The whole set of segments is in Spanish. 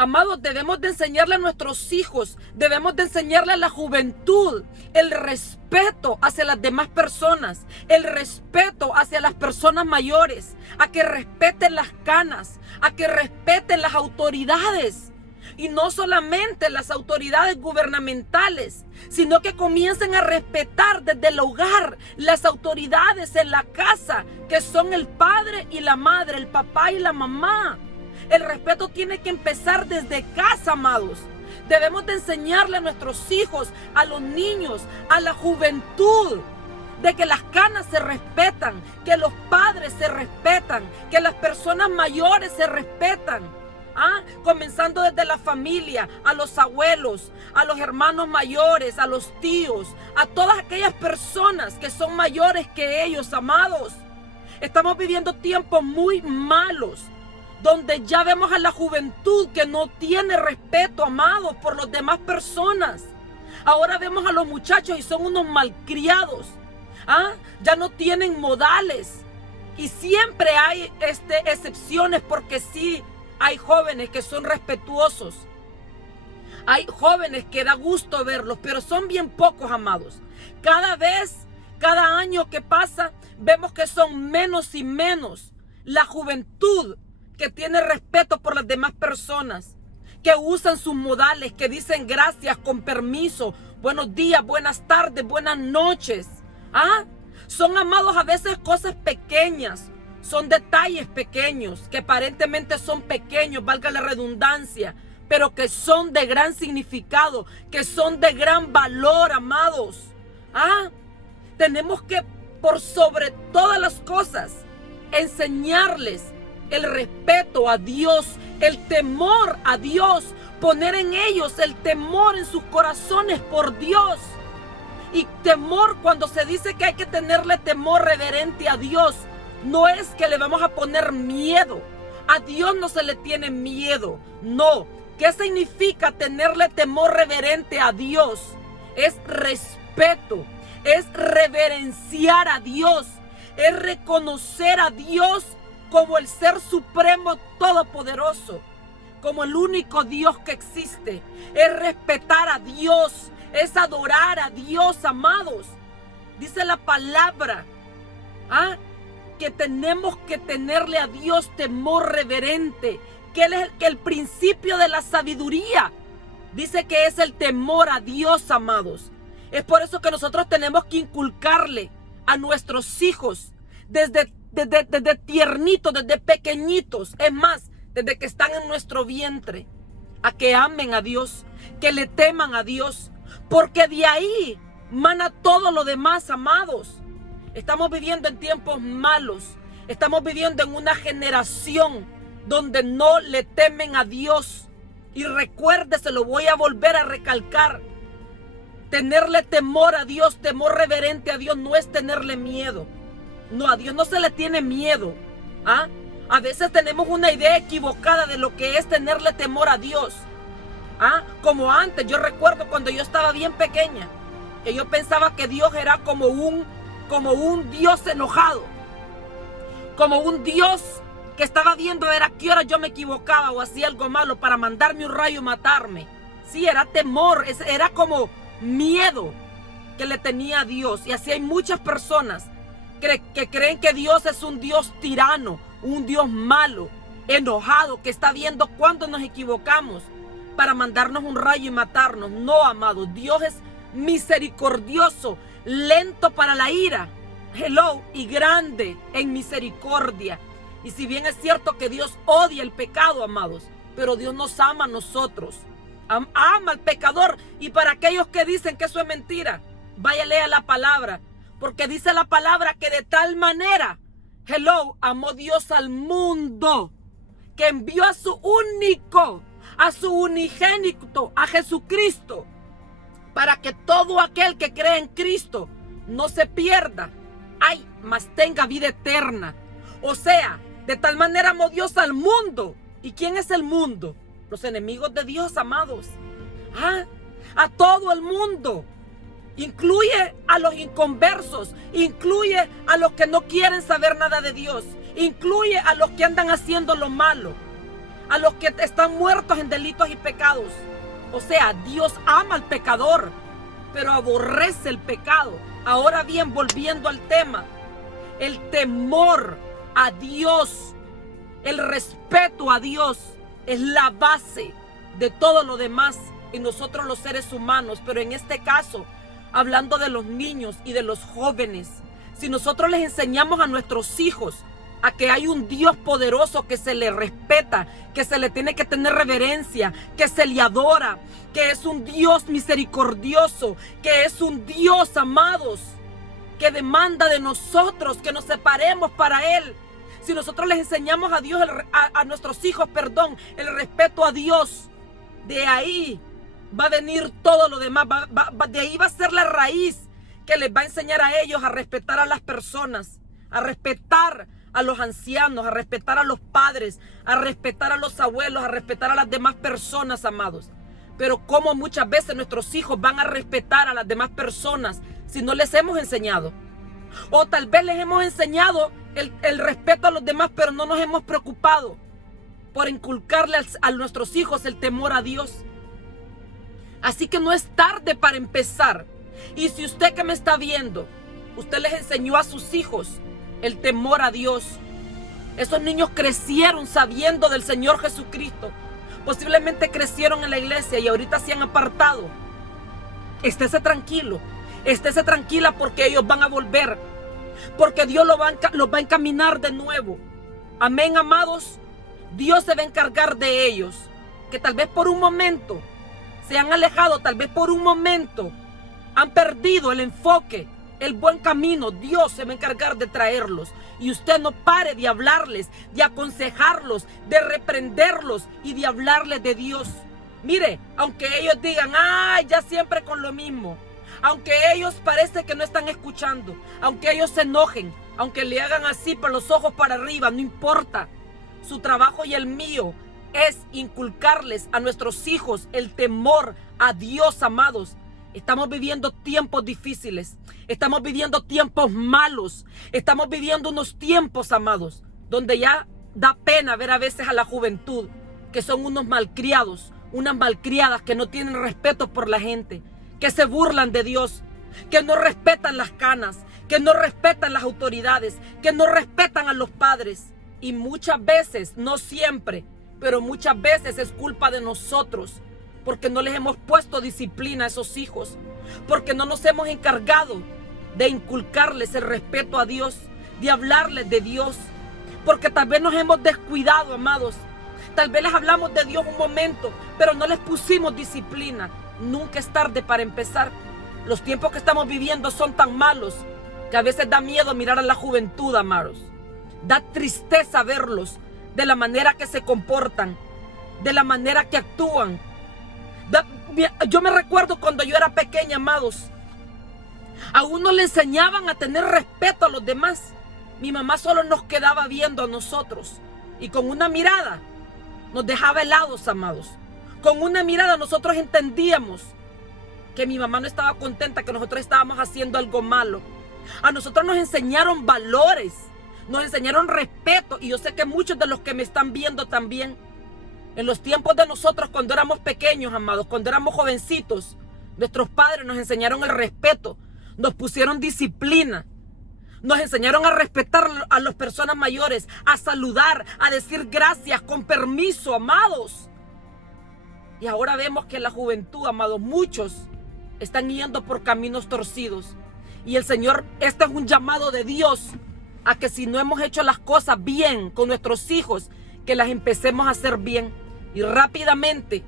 Amados, debemos de enseñarle a nuestros hijos, debemos de enseñarle a la juventud el respeto hacia las demás personas, el respeto hacia las personas mayores, a que respeten las canas, a que respeten las autoridades. Y no solamente las autoridades gubernamentales, sino que comiencen a respetar desde el hogar las autoridades en la casa, que son el padre y la madre, el papá y la mamá. El respeto tiene que empezar desde casa, amados. Debemos de enseñarle a nuestros hijos, a los niños, a la juventud, de que las canas se respetan, que los padres se respetan, que las personas mayores se respetan. Comenzando desde la familia, a los abuelos, a los hermanos mayores, a los tíos, a todas aquellas personas que son mayores que ellos, amados. Estamos viviendo tiempos muy malos, donde ya vemos a la juventud que no tiene respeto, amados, por las demás personas. Ahora vemos a los muchachos y son unos malcriados. Ya no tienen modales. Y siempre hay excepciones, porque sí hay jóvenes que son respetuosos. Hay jóvenes que da gusto verlos, pero son bien pocos, amados. Cada año que pasa, vemos que son menos y menos la juventud que tiene respeto por las demás personas, que usan sus modales, que dicen gracias, con permiso, buenos días, buenas tardes, buenas noches. Son, amados, a veces cosas pequeñas, son detalles pequeños, que aparentemente son pequeños, valga la redundancia, pero que son de gran significado, que son de gran valor, amados. Tenemos que, por sobre todas las cosas, enseñarles el respeto a Dios, el temor a Dios, poner en ellos el temor en sus corazones por Dios. Y temor, cuando se dice que hay que tenerle temor reverente a Dios, no es que le vamos a poner miedo. A Dios no se le tiene miedo, no. ¿Qué significa tenerle temor reverente a Dios? Es respeto, es reverenciar a Dios, es reconocer a Dios como el ser supremo todopoderoso, como el único Dios que existe. Es respetar a Dios, es adorar a Dios, amados. Dice la palabra que tenemos que tenerle a Dios temor reverente, que Él es el principio de la sabiduría. Dice que es el temor a Dios, amados. Es por eso que nosotros tenemos que inculcarle a nuestros hijos desde tiernitos, desde pequeñitos, es más, desde que están en nuestro vientre, a que amen a Dios, que le teman a Dios, porque de ahí mana todo lo demás, amados. Estamos viviendo en tiempos malos, estamos viviendo en una generación donde no le temen a Dios. Y recuérdese, lo voy a volver a recalcar, tenerle temor a Dios, temor reverente a Dios, no es tenerle miedo. No, a Dios no se le tiene miedo. A veces tenemos una idea equivocada de lo que es tenerle temor a Dios. Como antes, yo recuerdo cuando yo estaba bien pequeña, que yo pensaba que Dios era como un Dios enojado, como un Dios que estaba viendo a ver a qué hora yo me equivocaba o hacía algo malo para mandarme un rayo y matarme. Sí, era temor, era como miedo que le tenía a Dios. Y así hay muchas personas que creen que Dios es un Dios tirano, un Dios malo, enojado, que está viendo cuándo nos equivocamos para mandarnos un rayo y matarnos. No, amados, Dios es misericordioso, lento para la ira, y grande en misericordia. Y si bien es cierto que Dios odia el pecado, amados, pero Dios nos ama a nosotros. Ama al pecador. Y para aquellos que dicen que eso es mentira, vaya, lea la palabra. Porque dice la palabra que de tal manera, amó Dios al mundo, que envió a su unigénito, a Jesucristo, para que todo aquel que cree en Cristo no se pierda, mas tenga vida eterna. O sea, de tal manera amó Dios al mundo. ¿Y quién es el mundo? Los enemigos de Dios, amados. A todo el mundo. Incluye a los inconversos, incluye a los que no quieren saber nada de Dios, incluye a los que andan haciendo lo malo. a los que están muertos en delitos y pecados. O sea, Dios ama al pecador, pero aborrece el pecado. Ahora bien, volviendo al tema, el temor a Dios, el respeto a Dios es la base de todo lo demás en nosotros los seres humanos. Pero en este caso, hablando de los niños y de los jóvenes, si nosotros les enseñamos a nuestros hijos a que hay un Dios poderoso que se le respeta, que se le tiene que tener reverencia, que se le adora, que es un Dios misericordioso, que es un Dios, amados, que demanda de nosotros que nos separemos para Él. Si nosotros les enseñamos a Dios, a nuestros hijos, el respeto a Dios, de ahí va a venir todo lo demás, de ahí va a ser la raíz que les va a enseñar a ellos a respetar a las personas, a respetar a los ancianos, a respetar a los padres, a respetar a los abuelos, a respetar a las demás personas, amados. Pero como muchas veces nuestros hijos van a respetar a las demás personas si no les hemos enseñado. O tal vez les hemos enseñado el respeto a los demás, pero no nos hemos preocupado por inculcarle a nuestros hijos el temor a Dios. Así que no es tarde para empezar. Y si usted que me está viendo, usted les enseñó a sus hijos el temor a Dios, esos niños crecieron sabiendo del Señor Jesucristo, posiblemente crecieron en la iglesia y ahorita se han apartado, estése tranquilo, estése tranquila, porque ellos van a volver, porque Dios los va a encaminar de nuevo. Amén, amados. Dios se va a encargar de ellos, que tal vez por un momento se han alejado, tal vez por un momento han perdido el enfoque, el buen camino. Dios se va a encargar de traerlos. Y usted no pare de hablarles, de aconsejarlos, de reprenderlos y de hablarles de Dios. Mire, aunque ellos digan, ay, ya siempre con lo mismo, aunque ellos parece que no están escuchando, aunque ellos se enojen, aunque le hagan así por los ojos para arriba, no importa. Su trabajo y el mío es inculcarles a nuestros hijos el temor a Dios, amados. Estamos viviendo tiempos difíciles, estamos viviendo tiempos malos, estamos viviendo unos tiempos, amados, donde ya da pena ver a veces a la juventud, que son unos malcriados, unas malcriadas que no tienen respeto por la gente, que se burlan de Dios, que no respetan las canas, que no respetan las autoridades, que no respetan a los padres. Y muchas veces, no siempre, pero muchas veces es culpa de nosotros, porque no les hemos puesto disciplina a esos hijos, porque no nos hemos encargado de inculcarles el respeto a Dios, de hablarles de Dios, porque tal vez nos hemos descuidado, amados. Tal vez les hablamos de Dios un momento, pero no les pusimos disciplina. Nunca es tarde para empezar. Los tiempos que estamos viviendo son tan malos que a veces da miedo mirar a la juventud, amados. Da tristeza verlos, de la manera que se comportan, de la manera que actúan. Yo me recuerdo cuando yo era pequeña, amados, a uno le enseñaban a tener respeto a los demás. Mi mamá solo nos quedaba viendo a nosotros y con una mirada nos dejaba helados, amados. Con una mirada nosotros entendíamos que mi mamá no estaba contenta, que nosotros estábamos haciendo algo malo. A nosotros nos enseñaron valores, nos enseñaron respeto, y yo sé que muchos de los que me están viendo también, en los tiempos de nosotros cuando éramos pequeños, amados, cuando éramos jovencitos, nuestros padres nos enseñaron el respeto, nos pusieron disciplina, nos enseñaron a respetar a las personas mayores, a saludar, a decir gracias, con permiso, amados. Y ahora vemos que la juventud, amados, muchos están yendo por caminos torcidos. Y el Señor, este es un llamado de Dios a que si no hemos hecho las cosas bien con nuestros hijos, que las empecemos a hacer bien. Y rápidamente,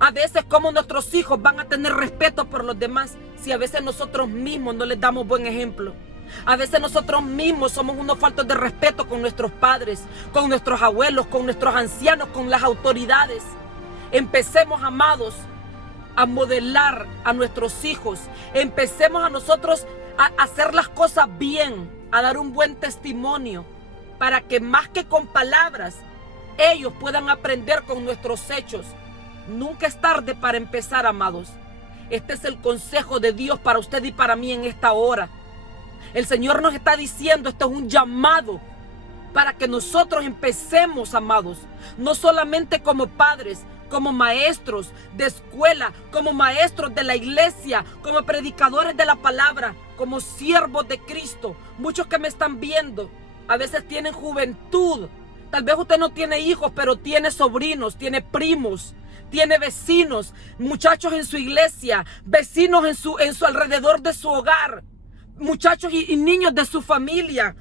a veces como nuestros hijos van a tener respeto por los demás si a veces nosotros mismos no les damos buen ejemplo. A veces nosotros mismos somos unos faltos de respeto con nuestros padres, con nuestros abuelos, con nuestros ancianos, con las autoridades. Empecemos, amados, a modelar a nuestros hijos. Empecemos a nosotros a hacer las cosas bien, a dar un buen testimonio, para que más que con palabras, ellos puedan aprender con nuestros hechos. Nunca es tarde para empezar, amados. Este es el consejo de Dios para usted y para mí en esta hora. El Señor nos está diciendo, esto es un llamado para que nosotros empecemos, amados, no solamente como padres, como maestros de escuela, como maestros de la iglesia, como predicadores de la palabra, como siervos de Cristo. Muchos que me están viendo, a veces tienen juventud. Tal vez usted no tiene hijos, pero tiene sobrinos, tiene primos, tiene vecinos, muchachos en su iglesia, vecinos en su alrededor de su hogar, muchachos y niños de su familia.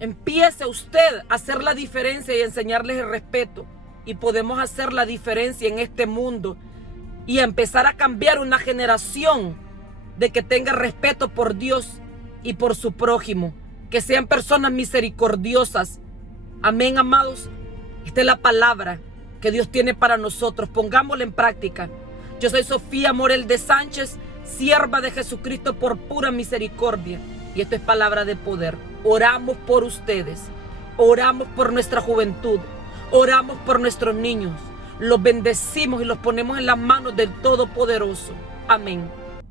Empiece usted a hacer la diferencia y enseñarles el respeto. Y podemos hacer la diferencia en este mundo y empezar a cambiar una generación de que tenga respeto por Dios y por su prójimo. Que sean personas misericordiosas. Amén, amados. Esta es la palabra que Dios tiene para nosotros. Pongámosla en práctica. Yo soy Sofía Morel de Sánchez, sierva de Jesucristo por pura misericordia. Y esto es palabra de poder. Oramos por ustedes. Oramos por nuestra juventud. Oramos por nuestros niños. Los bendecimos y los ponemos en las manos del Todopoderoso. Amén.